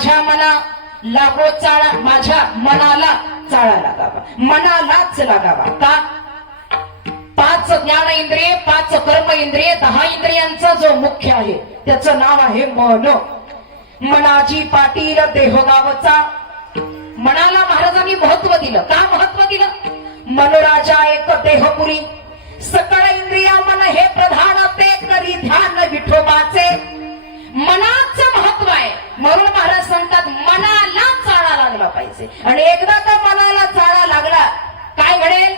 माझ्या मना लागो चाळा माझ्या मनाला चाळा लागावा. मनालाच लागावा. का पाच ज्ञान इंद्रिय पाच कर्म इंद्रिय दहा इंद्रियांचा जो मुख्य आहे त्याचं नाव आहे मन. मनाची पाटील देहगावचा. मनाला महाराजांनी महत्त्व दिलं. का महत्त्व दिलं? मनोराजा एक देहपुरी. सकळ इंद्रिया मन हे प्रधान ते करी ध्यान विठोबाचे. मनाचं महत्त्व आहे. म्हणून महाराज सांगतात मनाला चाळा लागला पाहिजे. आणि एकदा का मनाला चाळा लागला काय घडेल?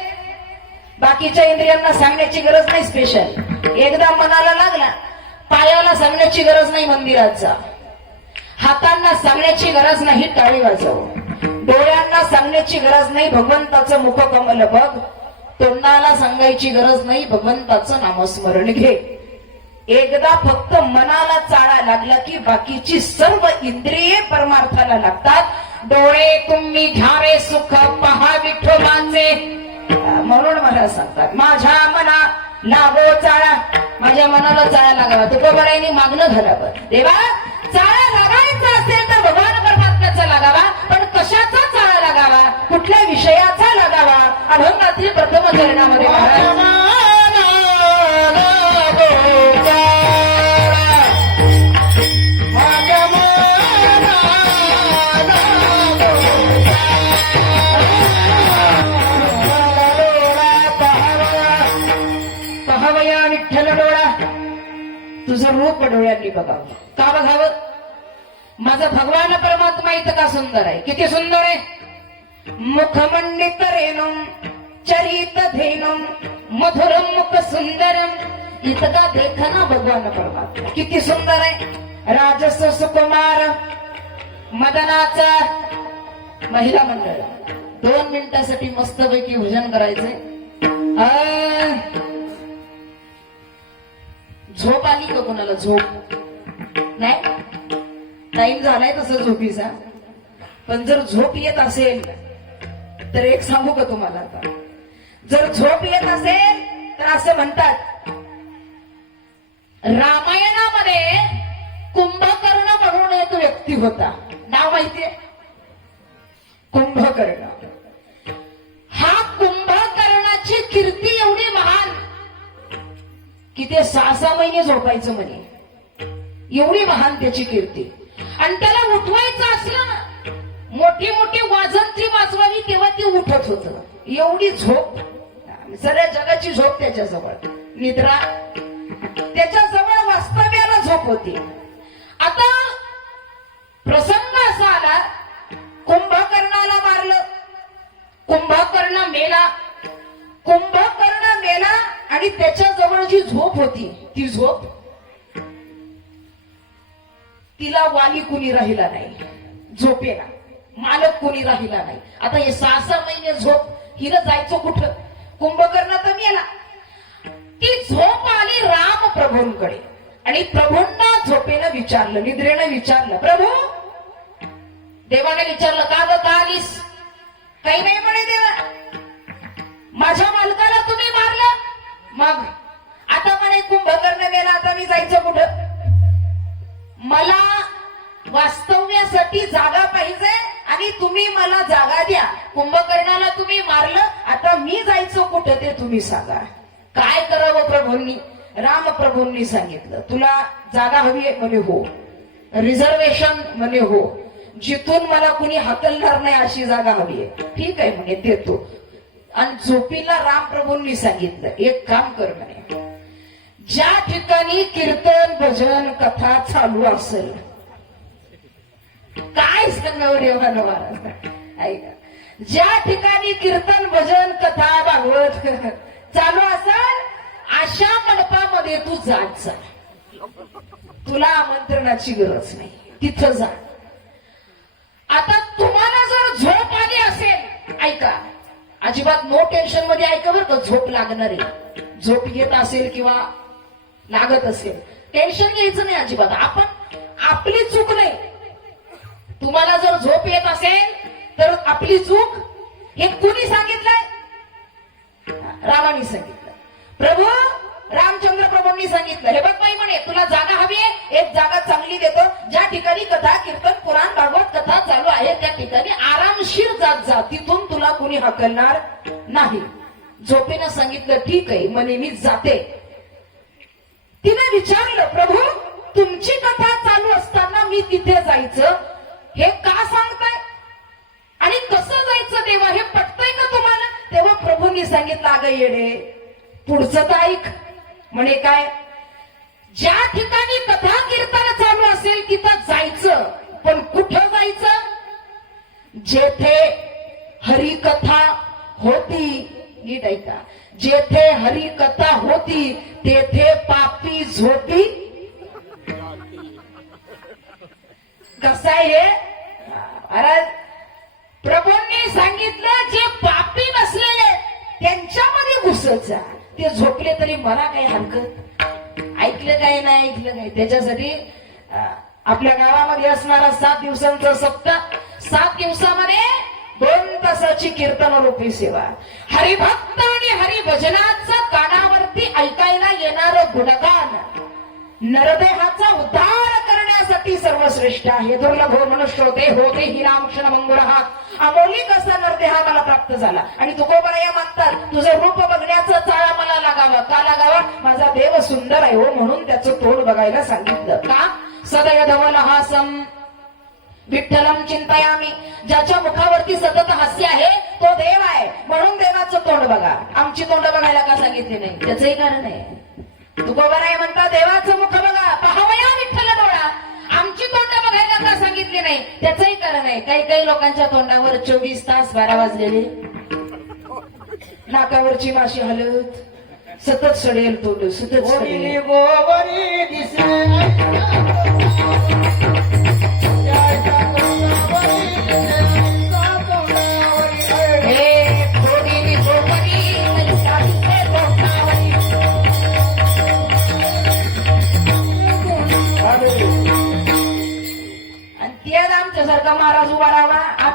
बाकीच्या इंद्रियांना सांगण्याची गरज नाही स्पेशल एकदा मनाला लागला पायाला सांगण्याची गरज नाही मंदिरात जा. हातांना सांगण्याची गरज नाही टाळी वाजव डोळ्यांना सांगण्याची गरज नाही भगवंताचं मुख कमल बघ. तोंडाला सांगायची गरज नाही भगवंताचं नामस्मरण घे. एकदा फक्त मनाला चाळा लागला की बाकीची सर्व इंद्रिये परमार्थाला लागतात. डोळे तुम्ही घ्यावे सुख पहा विठोबाचे म्हणून मला सांगतात माझ्या मना लागो चाळा. माझ्या मनाला चाळा लागावा. तुकोबराईने मागणं घालावं देवा चाळा लागायचा असेल तर भगवान परमात्म्याचा लागावा पण कशाचा चाळा लागावा? कुठल्या विषयाचा लागावा? अभंगातील प्रथम चरणामध्ये महाराज पहावया विठ्ठल डोळा. तुझं रूप डोळ्यांनी बघावं. का बघावं? माझा भगवान परमात्मा इथं का सुंदर आहे? किती सुंदर आहे? मुखमंडित रेणुम चरित धेनुम मधुरम मुख सुंदरम इतका देखा ना भगवान परमात्मा? किती सुंदर आहे? राजस सुकुमार मदनाचा महिला मंडळ. दोन मिनिटासाठी मस्तपैकी भजन करायचंय. आ, झोप आली का कोणाला? झोप. नाही? टाइम झालाय तसं झोपीचा. पण जर झोप येत असेल तर एक सांगू का तुम्हाला आता? जर झोप येत असेल तर असं म्हणतात रामायणामध्ये कुंभकर्ण म्हणून एक व्यक्ती होता. झोपायचं म्हणे. एवढी महान त्याची कीर्ती. आणि त्याला उठवायचं असलं ना मोठी मोठी वाजंत्री वाजवावी तेव्हा ती उठत होत. एवढी झोप. सगळ्या जगाची झोप त्याच्याजवळ. निद्रा. त्याच्याजवळ वास्तव्याला झोप होती. आता प्रसंग असा आला कुंभकर्णाला मारलं. कुंभकर्ण मेला मेला. आणि त्याच्याजवळ जी झोप होती ती झोप तिला वाली कुणी राहिला नाही. झोपेला. मालक कोणी राहिला नाही. आता हे सहा सहा महिने झोप हिला जायचं कुठं? कुंभकर्ण तर मेला ती झोप आली राम प्रभूंकडे आणि प्रभूंना झोपेनं विचारलं निद्रेनं विचारलं प्रभू देवाने विचारलं का आलीस? काही नाही तुम्ही मला जागा द्या. कुंभकर्णाला तुम्ही मारलं आता मी जायचं कुठं ते तुम्ही सांगा. काय करावं प्रभूंनी? रामप्रभूंनी सांगितलं. तुला जागा हवी आहे म्हणे हो. रिझर्वेशन म्हणे हो. जिथून मला कुणी हकलणार नाही अशी जागा हवी आहे. ठीक आहे म्हणे देतो. आणि झोपीला रामप्रभूंनी सांगितलं. एक काम कर म्हणे. ज्या ठिकाणी कीर्तन भजन कथा चालू असेल काय सांगावं देवानं महाराज ज्या ठिकाणी कीर्तन भजन कथा भागवत चालू असाल अशा मंडपामध्ये तू जात जा. तुला आमंत्रणाची गरज नाही. तिथं जा. आता तुम्हाला जर झोप आली असेल ऐका. अजिबात नो टेन्शनमध्ये ऐका बरं का झोप लागणार आहे. झोप येत असेल किंवा लागत असेल. टेन्शन घ्यायचं नाही अजिबात. आपण आपली चूक नाही. तुम्हाला जर झोप येत असेल तर आपली चूक हे कुणी सांगितलंय? रामानी सांगितलं. प्रभू रामचंद्र प्रभूंनी सांगितलं. हे बघ बाई म्हणे तुला जागा हवी आहे? एक जागा चांगली देतो. ज्या ठिकाणी कथा कीर्तन पुराण भागवत कथा चालू आहे त्या ठिकाणी आरामशीर जात जा. तिथून तुला कुणी हकलणार नाही. झोपेनं सांगितलं ठीक आहे म्हणे मी जाते. तिने विचारलं प्रभू सांगितलं पुढचं तर ऐक. म्हणे काय? ज्या ठिकाणी कथा कीर्तन चालू असेल तिथं जायचं. पण कुठं जायचं? जेथे हरिकथा होती नीट ऐका. जेथे हरिकथा होती तेथे पापी झोपी. कसं आहे अरे प्रभूंनी सांगितलं जे पापी त्यांच्यामध्ये घुसत जा. ते झोपले तरी मला काही हरकत ऐकलं काय नाही ऐकलं काय? त्याच्यासाठी आपल्या गावामध्ये असणारा सात दिवसांचा सप्ताह सात दिवसामध्ये दोन तासाची कीर्तन रूपी सेवा. हरिभक्त आणि हरिभजनाचा कानावरती ऐकायला येणार गुणगान नरदेहाचा उद्धार करण्यासाठी सर्वश्रेष्ठ आहे. दुर्लभ मनुष्य होते होते ही रामक्षण मंगुर हा अमौलिक असा हा मला प्राप्त झाला. आणि तुकोबरा या मागतात तुझं रूप बघण्याचा चाळा मला लागावा. का लागावा? माझा देव सुंदर आहे हो म्हणून त्याचं तोड बघायला सांगितलं. का? सदय धवल हासम विठ्ठलम चिंतायामी. ज्याच्या मुखावरती सतत हास्य आहे तो देव आहे. म्हणून देवाचं तोंड बघा. आमची तोंड बघायला का सांगितली नाही? त्याचंही कारण आहे. तुकोबर आहे म्हणता देवाचं मुख बघा. पहावया नाही त्याचंही कारण आहे. काही काही लोकांच्या तोंडावर चोवीस तास बारा वाजलेले. नाकावरची माशी हलत. सतत सडेल तोंड सतत सडेल. गोवरी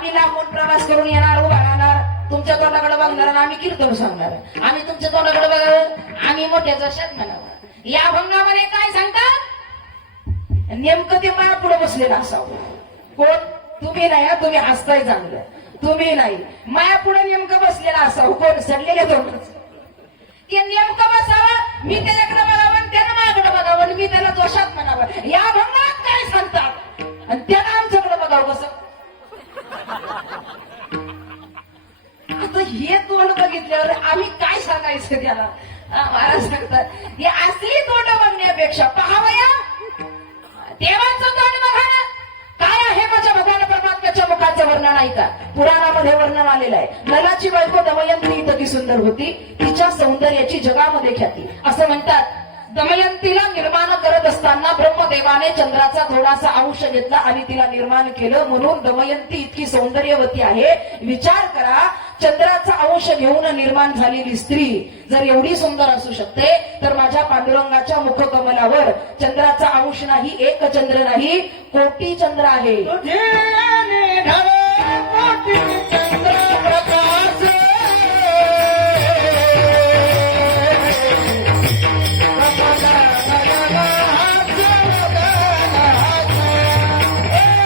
आम्ही लांबून प्रवास करून येणार उभा राहणार? तुमच्या तोंडाकडे बघणार आणि आम्ही कीर्तन सांगणार. आम्ही तुमच्या तोंडाकडे बघावं आम्ही मोठ्या जशात म्हणावं. या भंगामध्ये काय सांगतात? नेमकं ते माया पुढे बसलेलं असावं. कोण? तुम्ही नाही हा, तुम्ही हसताय चांगलं. तुम्ही नाही. माया पुढे नेमकं बसलेलं असावं. कोण? सडलेले दोन. ते नेमकं बसावं. मी त्याला काय सांगायचं त्याला हा, महाराज सांगतात हे असली तोंड बघण्यापेक्षा पहावया. देवांचं तोंड बघा ना. काय आहे माझ्या भगवान परमात्म्याच्या मुखाचं वर्णन ऐका. पुराणामध्ये वर्णन आलेलं आहे. नलाची बायको दमयंती इतकी सुंदर होती. तिच्या सौंदर्याची जगामध्ये ख्याती. असं म्हणतात दमयंतीला निर्माण करत असताना ब्रह्मदेवाने चंद्राचा थोडासा अंश घेतला आणि तिला निर्माण केलं म्हणून दमयंती इतकी सौंदर्यवती आहे. विचार करा चंद्राचा अंश घेऊन निर्माण झालेली स्त्री जर एवढी सुंदर असू शकते तर माझ्या पांडुरंगाच्या मुखकमलावर चंद्राचा अंश नाही एक चंद्र नाही कोटी चंद्र आहे. तुझे